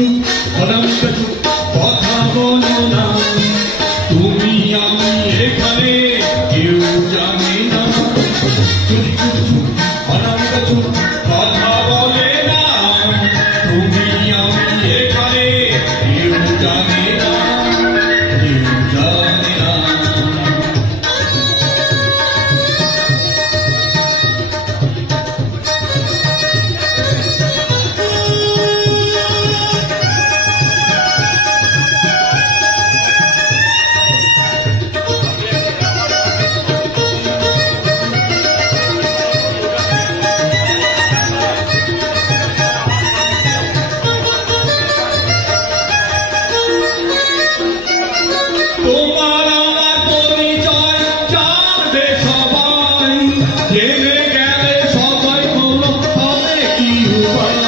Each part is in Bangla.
চুপ অনামিকা চুপ কথা বলো না তুমি আমি এখানে কেউ জানে না চুপ চুপ চুপ অনামিকা চুপ কথা বলে না তুমি আমি এখানে কেউ জানে না কেউ জানে না তোমার আমার পরিচয় জানবে সবাই জেনে গেলে সবাই বলো হবে কি উপায়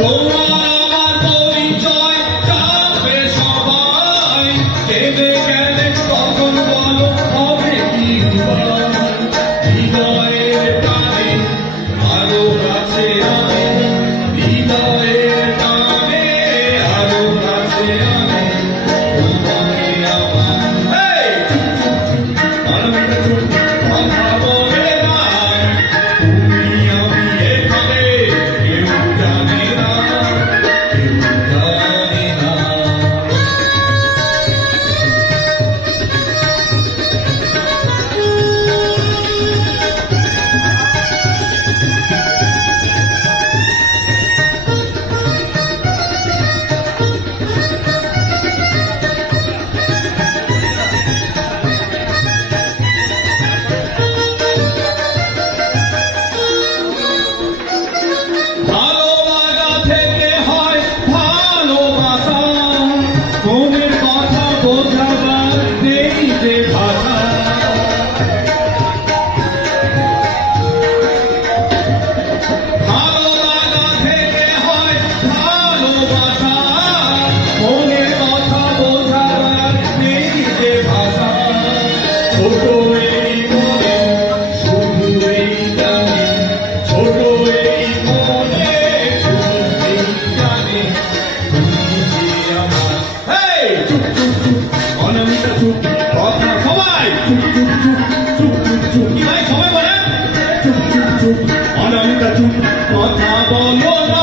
তোমার আমার পরিচয় জানবে সবাই জেনে গেলে তখন বলো হবে কি উপায় হৃদয়ের টানে আরো কাছে আনে হৃদয়ের টানে আরো কাছে আনে তোমাকে আমার অনামিকা চুপ কথা বলে না তুমি আমি এখানে কেউ জানে না কেউ জানে না ভালো লাগা থেকে হয় ভালোবাসা মনের কথা বোঝাবার নেই যে ভাষা ভালো লাগা থেকে হয় ভালোবাসা মনের কথা বোঝাবার নেই যে ভাষা ছোট এই মনে শুধু এই জানে ছোট এই মনে শুধু এই জানে তুমি যে আমার চুপ চুপ চুপ অনামিকা চুপ কথা সবাই চুপ চুপ চুপ চুপ চুপ চুপ কি ভাই সবাই বলেন চুপ চুপ চুপ অনামিকা চুপ কথা বলো না